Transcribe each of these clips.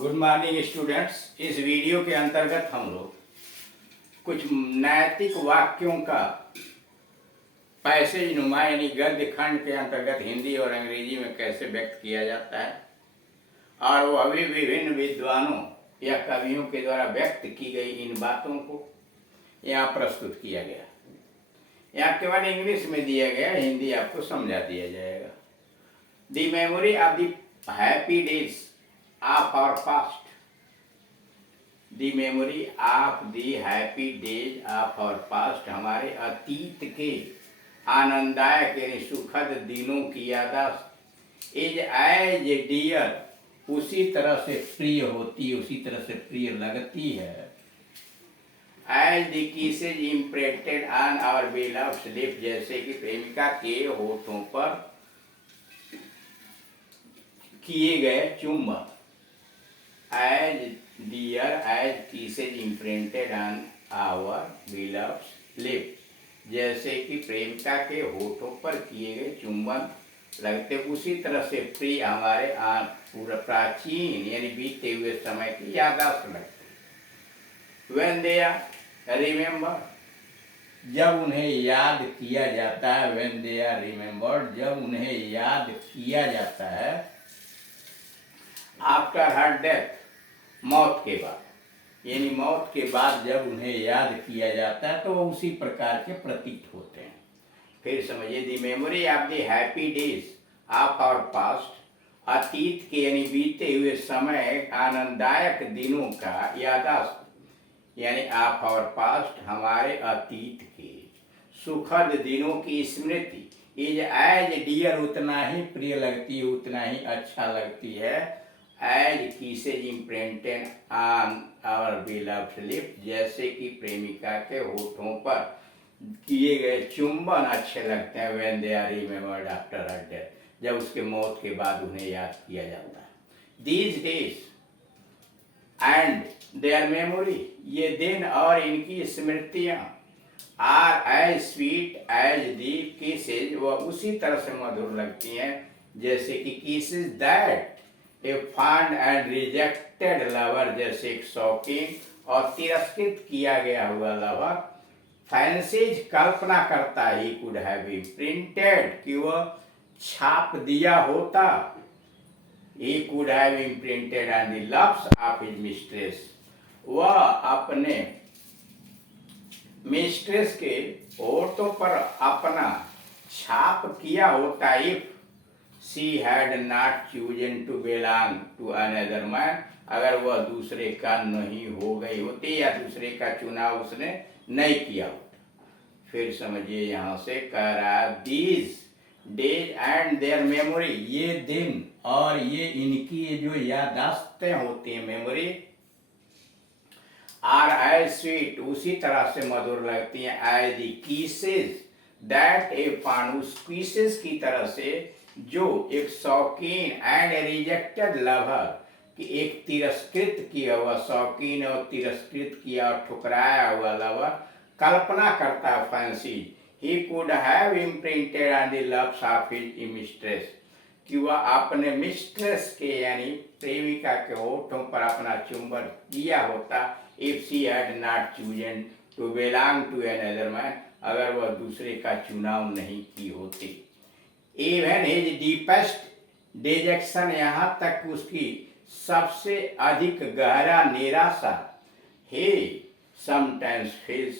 Good morning students. इस video के अंतर्गत हम लोग कुछ नैतिक वाक्यों का पैसेज नुमा यानी गद्य खंड के अंतर्गत हिंदी और अंग्रेजी में कैसे व्यक्त किया जाता है और वह भी विभिन्न विद्वानों या कवियों के द्वारा व्यक्त की गई इन बातों को यहाँ प्रस्तुत किया गया। यहाँ केवल इंग्लिश में दिया गया, हिंदी आपको समझा दिया जाएगा। The memory of the happy days of our past. The memory of the happy days of our past, हमारे अतीत के आनंददायक यानी सुखद दिनों की यादाश्त इज एज डियर, उसी तरह से प्रिय होती, उसी तरह से प्रिय लगती है। As the kisses imprinted on our beloved lips, जैसे कि प्रेमिका के होठों पर किए गए चुंबन। As dear as kisses imprinted on our beloved lips, जैसे कि प्रेमिका के होठों पर किए गए चुंबन लगते, उसी तरह से प्रिय हमारे पूरा प्राचीन यानी बीते हुए समय की यादाश्त लगती। When they are remembered, जब उन्हें याद किया जाता है। When they are remembered, जब उन्हें याद किया जाता है। After her death, मौत के बाद, यानी मौत के बाद जब उन्हें याद किया जाता है तो वो उसी प्रकार के प्रतीत होते हैं। फिर समझिए, the memory of the happy days of our past, अतीत के यानी बीते हुए समय आनंददायक दिनों का यादाश्त यानी ऑफ आवर पास्ट, हमारे अतीत के सुखद दिनों की स्मृति इज एज डियर, उतना ही प्रिय लगती है, उतना ही अच्छा लगती है। As kisses imprinted on our beloved lips, जैसे कि प्रेमिका के होठों पर किए गए चुंबन अच्छे लगते हैं। When they are remembered after her death, जब उसके मौत के बाद उन्हें याद किया जाता है। These days and their memory, ये दिन और इनकी स्मृतियाँ are as sweet as the kisses, वह उसी तरह से मधुर लगती हैं जैसे कि kisses that A fond and rejected lover, जैसे एक शौकीन और तिरस्कृत किया गया हुआ लवर फैंसीज कल्पना करता he could have been printed, कि वह छाप दिया होता। He could have been printed on the loves of his mistress, वह अपने मिस्ट्रेस के औरतों पर अपना छाप किया होता। If she had not chosen to belong to another man, अगर वह दूसरे का नहीं हो गई होती या दूसरे का चुनाव उसने नहीं किया होता। फिर समझिए, यहाँ से कह रहा है these days and their memory, ये दिन और ये इनकी ये जो यादाश्तें होती हैं मेमोरी, are as sweet, उसी तरह से मधुर लगती हैं। as the kisses that a fond, उस kisses की तरह से जो एक शौकीन एंड रिजेक्टेड लवर, कि एक तिरस्कृत किया हुआ शौकीन और तिरस्कृत किया और ठुकराया हुआ लवर कल्पना करता है। Fancy he could have imprinted on the loves of his mistress, कि वह अपने मिस्ट्रेस के यानी प्रेमिका के होठों पर अपना चुंबन किया होता। If she had not chosen to belong to another man, अगर वह दूसरे का चुनाव नहीं की होती। इवन हिज डीपेस्ट डिजेक्शन, यहाँ तक उसकी सबसे अधिक गहरा निराशा। ही समटाइम्स फील्स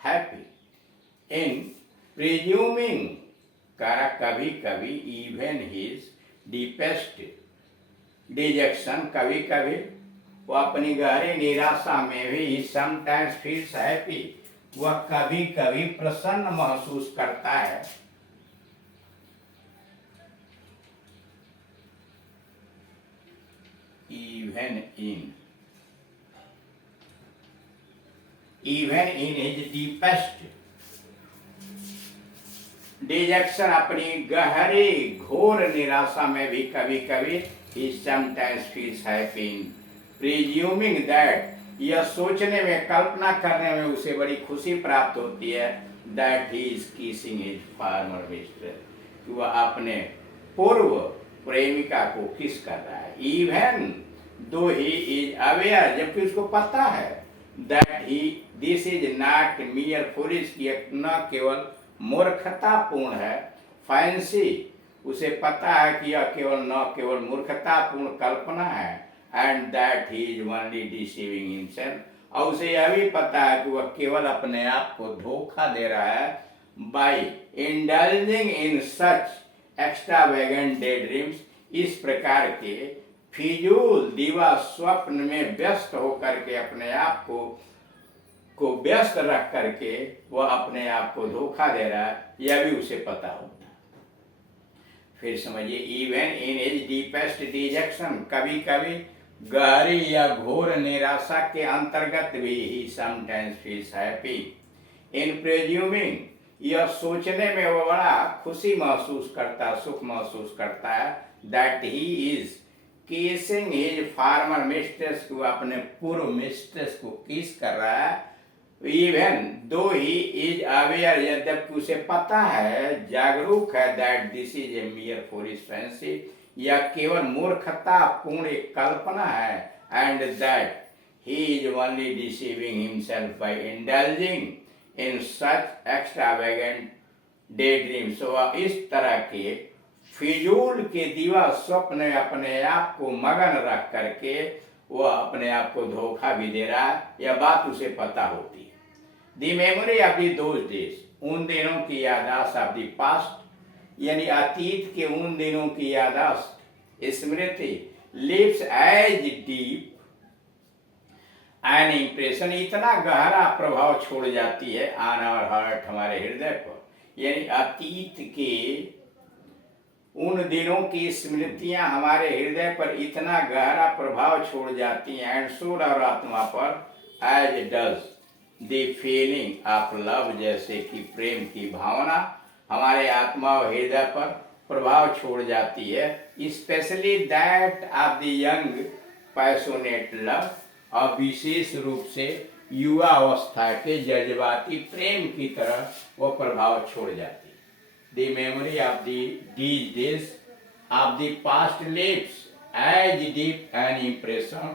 हैप्पी इन प्रिज्यूमिंग, कभी कभी इवन हिज डीपेस्ट डिजेक्शन, कभी कभी वो अपनी गहरी निराशा में भी ही समटाइम्स फील्स हैप्पी, वह कभी कभी प्रसन्न महसूस करता है। even in his deepest detection, अपनी गहरी घोर निराशा में भी कभी कभी he sometimes feels happy in presuming that, यह सोचने में, कल्पना करने में उसे बड़ी खुशी प्राप्त होती है। that he is kissing his former mistress, कि वह अपने पूर्व प्रेमिका को किस कर रहा है। Even though he is aware, जबकि उसको पता है that he this is not मियर foolish, की न केवल मूर्खतापूर्ण है, फैंसी, उसे पता है कि यह केवल न केवल मूर्खतापूर्ण कल्पना है, and that he is only deceiving himself, और उसे यह भी पता है कि वह केवल अपने आप को धोखा दे रहा है by indulging in such extravagant day dreams, इस प्रकार के फिजूल दीवा स्वप्न में व्यस्त होकर के अपने आप को व्यस्त रख करके वह अपने आप को धोखा दे रहा है, यह भी उसे पता होता है। फिर समझिए, even in as deepest dejection, कभी कभी गहरी या घोर निराशा के अंतर्गत भी he sometimes feels happy in presuming, यह सोचने में वो बड़ा खुशी महसूस करता, सुख महसूस करता है, that he is kissing his farmer mistress, को अपने पूर्व मिस्ट्रेस को किस कर रहा है, even though he is aware, यद्यपि उसे पता है, जागरूक है, that this is a mere foolish fancy, यह केवल मूर्खता पूर्ण एक कल्पना है, and that he is only deceiving himself by indulging in such extravagant day dreams, वह इस तरह के फिजूल के दीवा स्वप्न में अपने आप को मगन रख करके वह अपने आप को धोखा भी दे रहा है, यह बात उसे पता होती है। दी memory of the those days, उन दिनों की यादाश्त, ऑफ दी पास्ट, यानी अतीत के उन दिनों की यादाश्त, स्मृति, lives as deep an impression, इतना गहरा प्रभाव छोड़ जाती है ऑन आवर हार्ट, हमारे हृदय पर, यानी अतीत के उन दिनों की स्मृतियां हमारे हृदय पर इतना गहरा प्रभाव छोड़ जाती हैं, एंड सोल, और आत्मा पर, as does the feeling of love, जैसे कि प्रेम की भावना हमारे आत्मा और हृदय पर प्रभाव छोड़ जाती है, specially that of the young passionate love, और विशेष रूप से युवा अवस्था के जज्बाती प्रेम की तरह वो प्रभाव छोड़ जाती है। The memory of these days of the past leaves as deep an impression,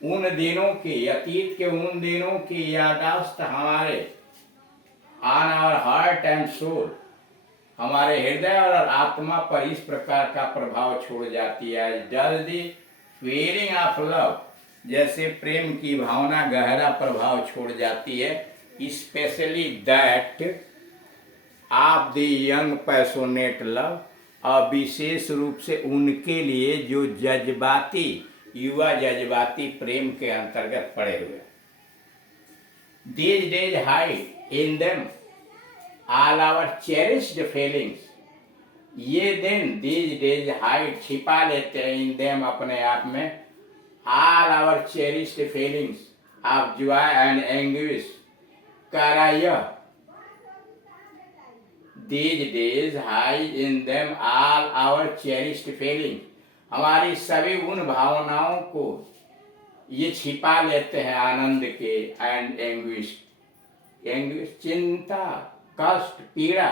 उन दिनों की, अतीत के उन दिनों की यादाश्त हमारे on our heart and soul, हमारे हृदय और आत्मा पर इस प्रकार का प्रभाव छोड़ जाती है, as does the feeling of love, जैसे प्रेम की भावना गहरा प्रभाव छोड़ जाती है, specially that of the young passionate love, और विशेष रूप से उनके लिए जो जज्बाती, युवा जज्बाती प्रेम के अंतर्गत पड़े हुए। These days hide in them all our cherished feelings, ये दिन these days hide, छिपा लेते हैं, in them, अपने आप में, all our cherished feelings of joy and anguish, करा यह, these days hide in them all our cherished feelings, हमारी सभी उन भावनाओं को ये छिपा लेते हैं, आनंद के, एंड एंग्विश, एंग्विश चिंता, कष्ट, पीड़ा,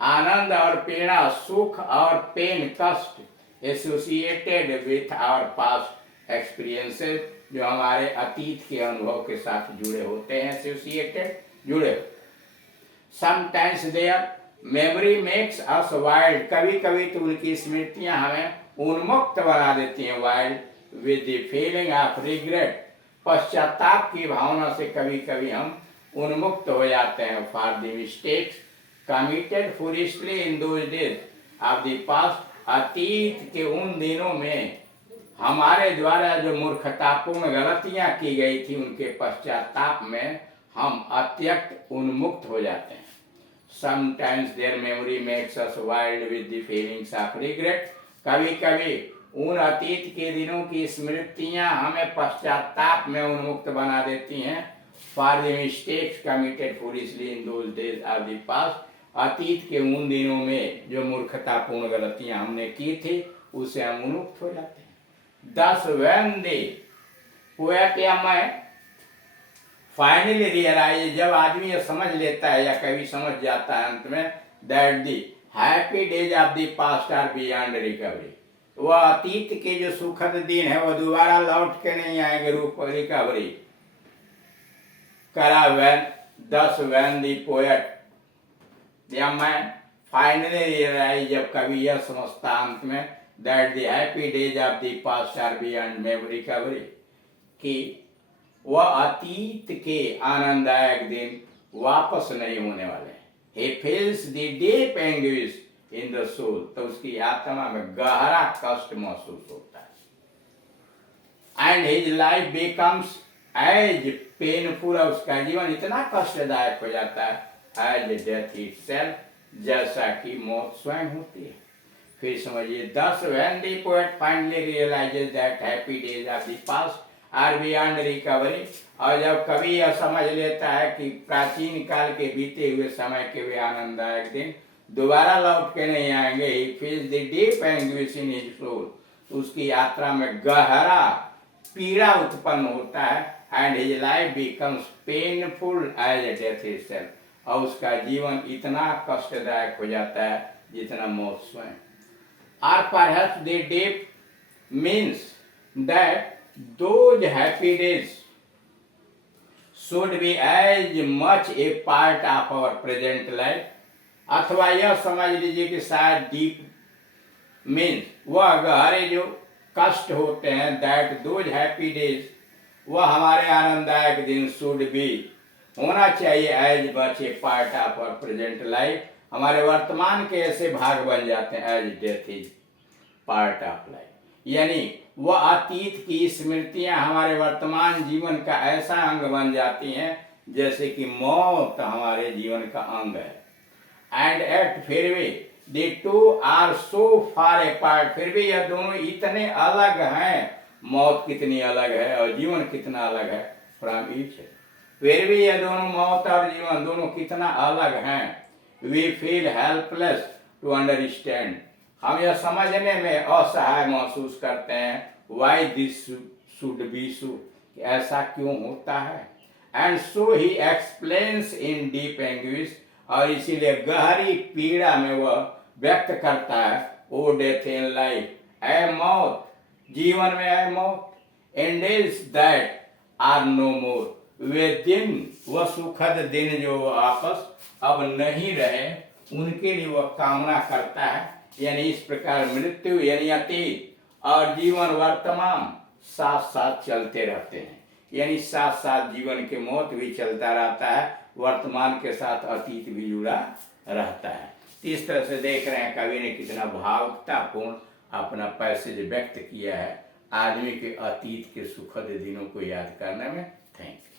आनंद और पीड़ा, सुख और पेन, कष्ट, associated with our past experiences, जो हमारे अतीत के अनुभव के साथ जुड़े होते हैं, एसोसिएटेड, जुड़े होते हैं। Sometimes there memory makes us wild, कभी कभी तो उनकी स्मृतियां हमें उन्मुक्त बना देती हैं, wild with the feeling of regret, पश्चाताप की भावना से कभी कभी हम उन्मुक्त हो जाते हैं, for the mistakes committed foolishly in those days of the past, अतीत के उन दिनों में हमारे द्वारा जो मूर्खतापूर्ण गलतियां की गई थी, उनके पश्चाताप में हम अत्यक्त उन्मुक्त हो जाते हैं। Sometimes their memory makes us wild with the feelings of regret, कभी कभी उन अतीत के दिनों की स्मृतियां हमें पश्चाताप में उन्मुक्त बना देती हैं, for the mistakes committed foolishly in those days of the past, अतीत के उन दिनों में जो मूर्खतापूर्ण गलतियां हमने की थी, उससे हम उन्मुक्त हो जाते हैं। Thus when the poet या मैं फाइनली रियलाइज, जब आदमी ये समझ लेता है या कभी समझ जाता है अंत में, that the happy days of the past are beyond recovery, वह अतीत के जो सुखद दिन है वो दोबारा लौट के नहीं आएंगे। रूप रिकवरी करा when thus when the poet या मैं फाइनली रियलाइज जब कवि यह समझता अंत में that the happy days of the past are beyond memory recovery कि वह अतीत के आनंददायक दिन वापस नहीं होने वाले। He feels the deep anguish in the soul, तो उसकी आत्मा में गहरा कष्ट महसूस होता है। And his life becomes as painful, उसका जीवन इतना कष्टदायक हो जाता है एज डेथ इटसेल्फ, जैसा कि मौत स्वयं होती है। फिर समझिए, thus when the poet finally realizes that happy days of the past are beyond recovery, और जब कवि यह समझ लेता है कि प्राचीन काल के बीते हुए समय के वे आनंददायक दिन दोबारा लौट के नहीं आएंगे, he feels the deep anguish in his soul, उसकी यात्रा में गहरा पीड़ा उत्पन्न होता है and his life becomes painful as death itself, और उसका जीवन इतना कष्टदायक हो जाता है जितना मौत स्वयं। Or perhaps the deep means that those happy days should be as much a part of our present life, अथवा यह समझ लीजिए कि शायद डीप मीन्स वह गहरे जो कष्ट होते हैं, दैट दोज हैप्पी डेज वह हमारे आनंददायक दिन शुड बी होना चाहिए as much a part of our present life, हमारे वर्तमान के ऐसे भाग बन जाते हैं as death is part of life, यानी वह अतीत की स्मृतियां हमारे वर्तमान जीवन का ऐसा अंग बन जाती हैं जैसे कि मौत हमारे जीवन का अंग है। एंड एट फिर भी the two are so far apart, फिर भी यह दोनों इतने अलग हैं, मौत कितनी अलग है और जीवन कितना अलग है फ्रॉम ईच, फिर भी यह दोनों मौत और जीवन दोनों कितना अलग हैं। We feel helpless to understand, हम यह समझने में असहाय महसूस करते हैं why this should be so, ऐसा क्यों होता है। And so he explains in deep anguish, और इसीलिए गहरी पीड़ा में वह व्यक्त करता है ओ डेथ इन लाइफ, ऐ मौत जीवन में, ऐ मौत इन डेज दैट आर नो मोर, वे दिन वह सुखद दिन जो वापस अब नहीं रहे उनके लिए वह कामना करता है। यानी इस प्रकार मृत्यु यानी अतीत और जीवन वर्तमान साथ साथ चलते रहते हैं, यानी साथ साथ जीवन के मौत भी चलता रहता है, वर्तमान के साथ अतीत भी जुड़ा रहता है। इस तरह से देख रहे हैं कवि ने कितना भावुकतापूर्ण अपना पैसेज व्यक्त किया है आदमी के अतीत के सुखद दिनों को याद करने में। Thank you.